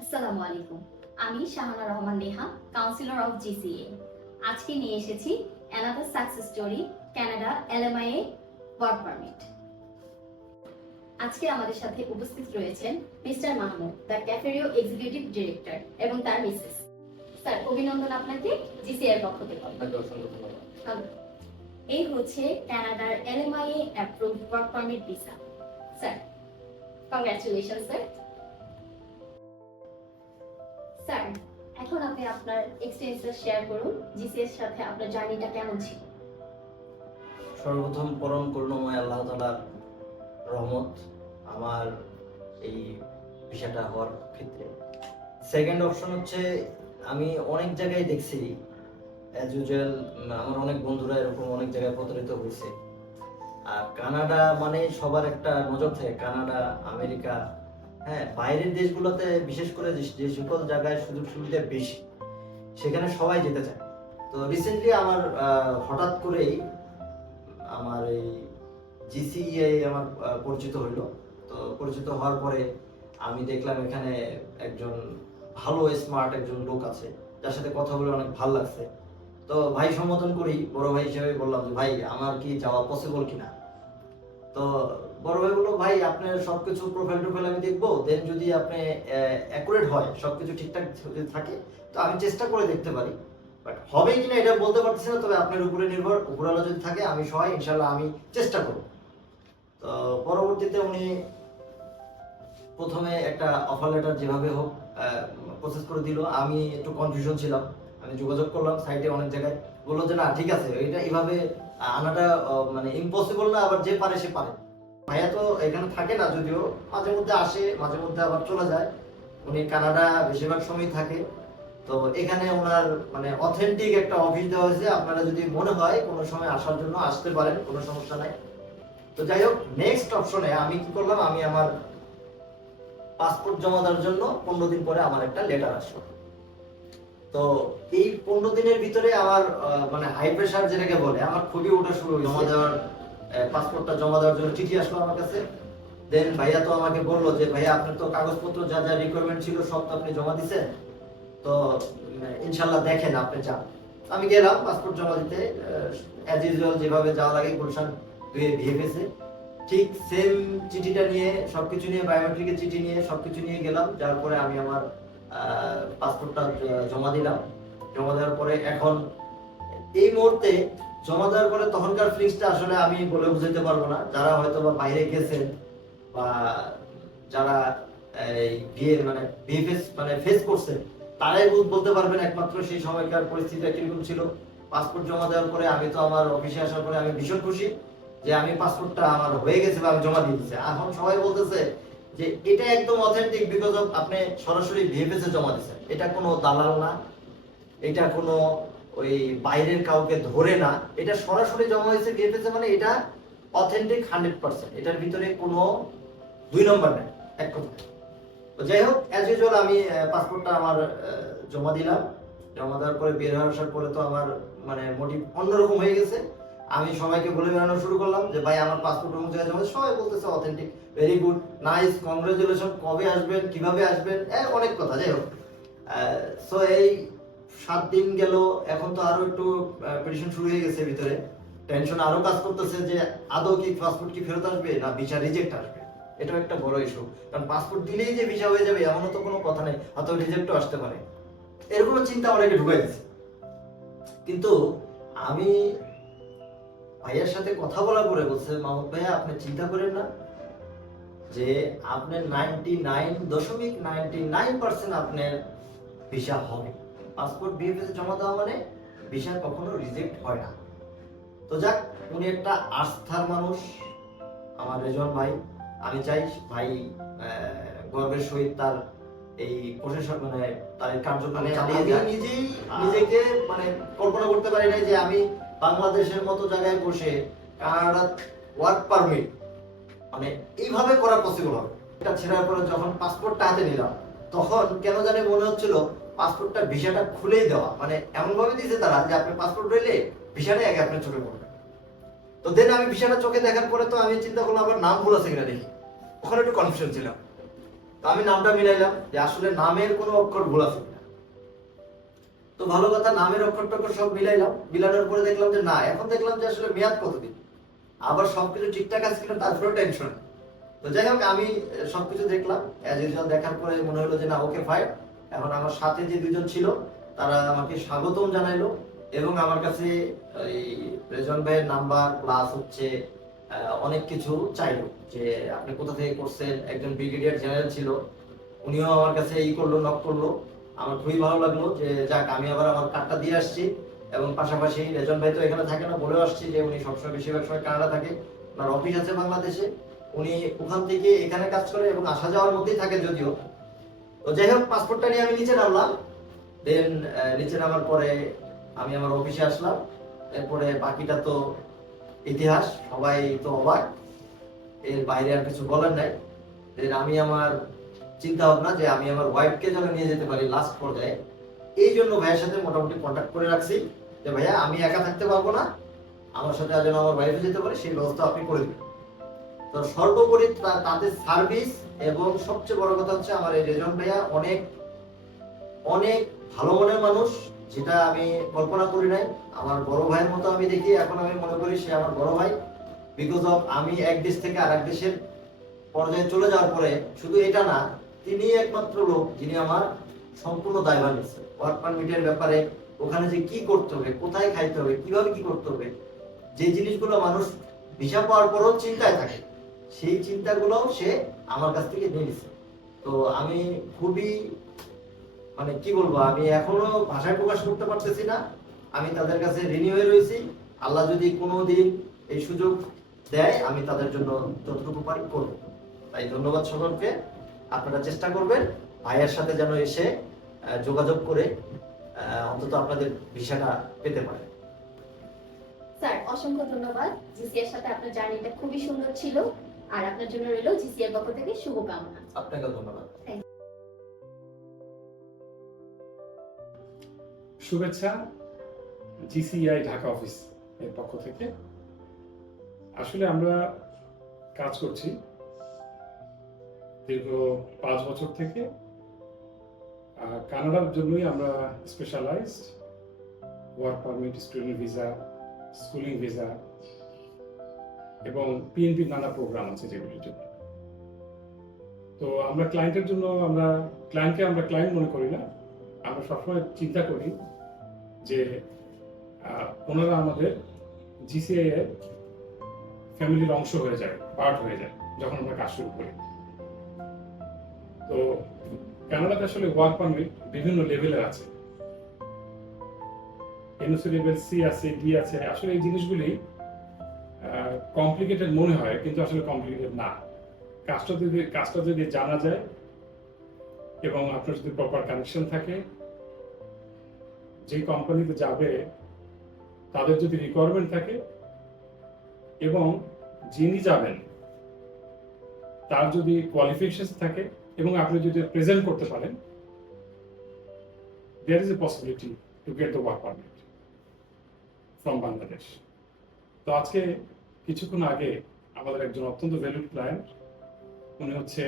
আসসালামু আলাইকুম। আমি Shahana Rahman Neha, counsellor of GCA. আজকে নিয়ে এসেছি another success story, Canada LMIA work permit. আজকে আমাদের সাথে উপস্থিত রয়েছেন মিস্টার মাহমুদ, দ্য ক্যাফেরিও এক্সিকিউটিভ ডিরেক্টর, এবং তার মিসেস। স্যার, অভিনন্দন আপনাকে জিসিএ এর পক্ষ থেকে। এই হচ্ছে কানাডার এলএমআইএ approved work permit visa. Sir, congratulation sir. Sir, এখন আপনি আপনার এক্সপেরিয়েন্সটা শেয়ার করুন। জিসিএস সাথে আপনার জার্নিটা কেমন ছিল? সর্বপ্রথম পরম করুণাময় আল্লাহ তাআলার রহমত আমার এই বিষয়টা হওয়ার ক্ষেত্রে। সেকেন্ড অপশন হচ্ছে, আমি অনেক জায়গায় দেখছি অ্যাজ ইউজুয়াল আমার অনেক বন্ধুরা এরকম অনেক জায়গায় প্রতারিত হয়েছে। আর কানাডা মানে সবার একটা নজর থাকে, কানাডা, আমেরিকা, হ্যাঁ, বাইরের দেশগুলোতে বিশেষ করে যে সকল জায়গায় সুযোগ সুবিধা বেশি সেখানে সবাই যেতে চায়। তো রিসেন্টলি আমার হঠাৎ করেই আমার এই জিসিএ আমার পরিচিত হইলো। তো পরিচিত হওয়ার পরে আমি দেখলাম এখানে একজন ভালো স্মার্ট একজন লোক আছে, যার সাথে কথা বলে অনেক ভালো লাগছে। তো ভাই সম্বোধন করি, বড় ভাই হিসেবে বললাম যে ভাই আমার কি যাওয়া পসিবল কিনা। তো বড় ভাই বললো, ভাই আপনার সবকিছু প্রোফাইল টোফাইল আমি দেখবো, দেন যদি আপনি অ্যাকুরেট হয়, সবকিছু ঠিকঠাক যদি থাকে তো আমি চেষ্টা করে দেখতে পারি, বাট হবে কিনা এটা বলতে পারতেছি না। তবে আপনার উপরে নির্ভর, উপরওয়ালা যদি থাকে আমি সহায়, ইনশাল্লাহ আমি চেষ্টা করব। তো পরবর্তীতে উনি প্রথমে একটা অফার লেটার যেভাবে হোক প্রসেস করে দিল। আমি একটু কনফিউশন ছিলাম, আমি যোগাযোগ করলাম সাইটে অনেক জায়গায়, বললো যে না ঠিক আছে, এটা এইভাবে আনাটা মানে ইম্পসিবল না, আবার যে পারে সে পারে। ভাইয়া তো এখানে থাকে না, যদিও মাঝে মধ্যে আসে, মাঝে মধ্যে আবার চলে যায়। উনি কানাডা বেশিরভাগ সময় থাকে। তো এখানে ওনার মানে অথেন্টিক একটা অফিস দেওয়া হয়েছে, আপনারা যদি মনে হয় কোনো সময় আসার জন্য আসতে পারেন, কোনো সমস্যা নাই। তো যাই হোক, নেক্সট অপশনে আমি কি করলাম, আমি আমার পাসপোর্ট জমা দেওয়ার জন্য 15 দিন পরে আমার একটা লেটার আসলো। তো এই 15 দিনের ভিতরে আমার মানে হাই প্রেসার যেটাকে বলে, আমার খুবই ওটা শুরু হয়েছে। জমা দেওয়ার পাসপোর্টটা জমা দেওয়ার জন্য চিঠি আসলো আমার কাছে। দেন ভাইয়া তো আমাকে বললো যে ভাইয়া আপনার তো কাগজপত্র যা যা রিকোয়ারমেন্ট ছিল সব তো আপনি জমা দিছেন, তো ইনশাল্লাহ দেখেন আপনি যান। আমি গেলাম পাসপোর্ট জমা দিতে, অ্যাজ ইউজুয়াল যেভাবে যাওয়া লাগে গুলশান 2 এর ভিএফএসে, ঠিক সেম চিঠিটা নিয়ে, সবকিছু নিয়ে, বায়োমেট্রিকের চিঠি নিয়ে সবকিছু নিয়ে গেলাম। যার পরে আমি আমার পাসপোর্টটা জমা দিলাম। জমা দেওয়ার পরে এখন এই মুহূর্তে জমা দেওয়ার পরে তখনকার ফিলিংসটা আসলে আমি বলে বুঝাতে পারবো না। যারা হয়তো বা বাইরে গেছেন বা যারা এই বিয়ে মানে বিএফএস মানে ফেস করছেন, তারাই বলতে পারবেন একমাত্র সেই সময়কার পরিস্থিতিটা কিরকম ছিল। পাসপোর্ট জমা দেওয়ার পরে আমি তো আমার অফিসে আসার পরে আমি ভীষণ খুশি যে আমি পাসপোর্টটা আমার হয়ে গেছে বা আমি জমা দিয়ে দিয়েছি। এখন সবাই বলতেছে যে এটা একদম অথেন্টিক, বিকজ অফ আপনি সরাসরি ভিএফএস এ জমা দিয়েছেন, এটা কোনো দালাল না, এটা কোনো ওই বাইরের কাউকে ধরে না, এটা সরাসরি জমা হয়েছে ভিএফএস এ, মানে এটা অথেন্টিক 100%। এটার ভিতরে কোনো দুই নম্বর নেই, এক কথা। তো যাই হোক, অ্যাজ ইউজুয়াল আমি পাসপোর্টটা আমার জমা দিলাম। জমা দেওয়ার পরে বের হয়ে আসার পরে তো আমার মানে মোটিভ অন্যরকম হয়ে গেছে। আমি সবাইকে বলে বেড়ানো শুরু করলাম যে ভাই আমার পাসপোর্ট অমুক জায়গায় জমা। সবাই বলতেছে authentic, very good, nice, congratulation, কবে আসবেন, কিভাবে আসবেন, অনেক কথা। যাই হোক, সো এই 7 দিন গেল, এখন তো আরো একটু পিটিশন শুরু হয়ে গেছে ভিতরে, টেনশন আরো কাজ করতেছে যে আদৌ কি পাসপোর্ট কি ফেরত আসবে না ভিসা রিজেক্ট আসবে। এটাও একটা বড় ইস্যু, কারণ পাসপোর্ট দিলেই যে ভিসা হয়ে যাবে এমনও তো কোনো কথা নেই, হয়তো রিজেক্টও আসতে পারে। এরকম চিন্তা অনেকে ঢুকাই দিচ্ছে। কিন্তু আমি ভাইয়ার সাথে কথা বলার পরে বলছে, মাহমুদ ভাইয়া আপনি চিন্তা করেন না, যে আপনার 99.99% আপনার ভিসা হবে। পাসপোর্ট বিএফএস জমা দেওয়া মানে ভিসা কখনো রিজেক্ট হয় না। তো যাক, উনি একটা আস্থার মানুষ আমার রেজন ভাই। আমি চাই ভাই গর্বের সহিত তার এই প্রশাসন মানে তার কার্যক্রম চালিয়ে যায়। নিজেই নিজেকে মানে কল্পনা করতে পারি না যে আমি বাংলাদেশের মতো জায়গায় বসে কানাডা ওয়ার্ক পারমিট মানে এইভাবে করা পসিবল হবে। এটা ছেড়ার পরে যখন পাসপোর্টটা হাতে নিলাম, তখন কেন জানি মনে হচ্ছিল পাসপোর্টটা ভিসাটা খুলেই দেওয়া, মানে এমন ভাবে দিয়েছে তারা যে আপনি পাসপোর্ট রইলে ভিসাটাই আগে আপনার চোখে পড়বে। তো দেন আমি ভিসাটা চোখে দেখার পরে তো আমি চিন্তা করলাম আবার নাম ভুল আছে কিনা দেখি, ওখানে একটু কনফিউশন ছিল। তো আমি নামটা মিলাইলাম যে আসলে নামের কোনো অক্ষর ভুল আছে কিনা। তো ভালো কথা, নামের অক্ষর টক্ষর সব মিলাইলাম, মিলানোর পরে দেখলাম যে না, এখন দেখলাম যে আসলে মেয়াদ কতদিন, আবার সবকিছু ঠিকঠাক আছে কিনা তারপরেও টেনশন। তো যাই হোক, আমি সবকিছু দেখলাম, অ্যাজ ইউজুয়াল দেখার পরে মনে হলো যে না, ওকে ফাইন। এখন আমার সাথে যে দুজন ছিল তারা আমাকে স্বাগতম জানাইলো এবং আমার কাছে এই রেজন ভাইয়ের নাম্বার প্লাস হচ্ছে অনেক কিছু চাইলো, যে আপনি কোথা থেকে করছেন। একজন ব্রিগেডিয়ার জেনারেল ছিল, উনিও আমার কাছে করলো, নক করলো। আমার খুবই ভালো লাগলো যে যাক, আমি আবার আমার কার্ডটা দিয়ে আসছি এবং পাশাপাশি রেজন ভাই তো এখানে থাকে না, বলেও আসছি যে উনি সবসময় বেশিরভাগ সময় কানাডা থাকে, ওনার অফিস আছে বাংলাদেশে, উনি ওখান থেকে এখানে কাজ করে এবং আসা যাওয়ার মধ্যেই থাকে যদিও। তো যাই হোক, পাসপোর্টটা নিয়ে আমি নিচে নামলাম। দেন নিচে নামার পরে আমি আমার অফিসে আসলাম। এরপরে বাকিটা তো ইতিহাস, সবাই তো অবাক, এর বাইরে আর কিছু বলার নাই। দেন আমি আমার চিন্তা ভাবনা যে আমি আমার ওয়াইফকে যেন নিয়ে যেতে পারি লাস্ট পর্যায়ে, এই জন্য ভাইয়ের সাথে মোটামুটি কন্ট্যাক্ট করে রাখছি যে ভাইয়া আমি একা থাকতে পারবো না, আমার সাথে যেন আমার ওয়াইফে যেতে পারে সেই ব্যবস্থা আপনি করে দিন। তো সর্বোপরি তাদের সার্ভিস এবং সবচেয়ে বড় কথা হচ্ছে আমার এই রেজন ভাইয়া অনেক অনেক ভালো মনের মানুষ, যেটা আমি কল্পনা করি নাই। আমার বড় ভাইয়ের মতো আমি দেখি, এখন আমি মনে করি সে আমার বড় ভাই। বিকজ অফ আমি এক দেশ থেকে আরেক দেশের পর্যায়ে চলে যাওয়ার পরে শুধু এটা না, তিনি একমাত্র লোক যিনি আমার সম্পূর্ণ দায়ভার নিচ্ছে ওয়ার্ক পারমিটের ব্যাপারে। ওখানে যে কি করতে হবে, কোথায় খাইতে হবে, কিভাবে কি করতে হবে, যে জিনিসগুলো মানুষ ভিসা পাওয়ার পরও চিন্তায় থাকে, সেই চিন্তাগুলো সে আমার কাছ থেকে নিয়ে নিছে। তো আমি খুবই, মানে কি বলবো, আমি এখনো ভাষায় প্রকাশ করতে পারতেছি না। আমি তাদের কাছে ঋণী হয়ে রয়েছি। আল্লাহ যদি কোনোদিন এই সুযোগ দেয়, আমি তাদের জন্য যতটুকু পারি করবো। তাই ধন্যবাদ সকলকে। আপনারা চেষ্টা করবেন ভাইয়ের সাথে যেন এসে যোগাযোগ করে অন্তত আপনাদের ভিসাটা পেতে পারেন। স্যার অসংখ্য ধন্যবাদ। জিসি এর সাথে আপনার জার্নিটা খুবই সুন্দর ছিল, আর আপনার জন্য রইল জিসি এর পক্ষ থেকে শুভকামনা। আপনাকে ধন্যবাদ। শুভেচ্ছা জিসিআই ঢাকা অফিস এর পক্ষ থেকে। আসলে আমরা কাজ করছি দীর্ঘ 5 বছর থেকে। কানাডার জন্যই আমরা specialized, work permit, student visa, schooling visa এবং পিএনপি নানা প্রোগ্রাম আছে যেগুলির জন্য। তো আমরা ক্লায়েন্টের জন্য, আমরা ক্লায়েন্ট মনে করি না, আমরা সবসময় চিন্তা করি যে ওনারা আমাদের জিসিআই এর ফ্যামিলির অংশ হয়ে যায়, পার্ট হয়ে যায় যখন আমরা কাজ শুরু করি। তো কানাডাতে আসলে ওয়ার্ক পারমিট বিভিন্ন লেভেলের আছে, এনওসি লেভেল সি আছে, ডি আছে। আসলে এই জিনিসগুলি কমপ্লিকেটেড মনে হয়, কিন্তু আসলে কমপ্লিকেটেড না। কাজটা যদি জানা যায় এবং আপনার যদি প্রপার কানেকশন থাকে, যে কোম্পানিতে যাবে তাদের যদি রিকোয়ারমেন্ট থাকে এবং যিনি যাবেন তার যদি কোয়ালিফিকেশন থাকে এবং আপনি যদি প্রেজেন্ট করতে পারেন, there is a possibility to get the work permit from Bangladesh. তো আজকে কিছুক্ষণ আগে আমাদের একজন অত্যন্ত ভ্যালুড ক্লায়েন্ট, উনি হচ্ছে,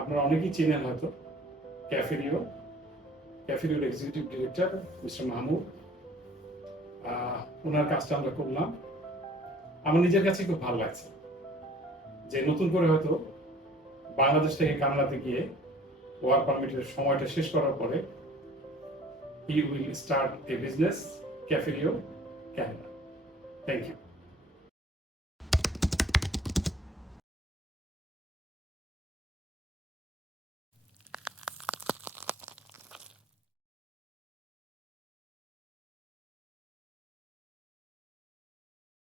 আপনারা অনেকেই চেনেন হয়তো, ক্যাফেরিওর এক্সিকিউটিভ ডিরেক্টর মিস্টার মাহমুদ। ওনার কাজটা আমরা করলাম। আমার নিজের কাছে খুব ভালো লাগছে যে নতুন করে হয়তো বাংলাদেশ থেকে কানাডাতে গিয়ে ওয়ার্ক পারমিটের সময়টা শেষ করার পরে he will start a business, Cafeteria Canada. Thank you.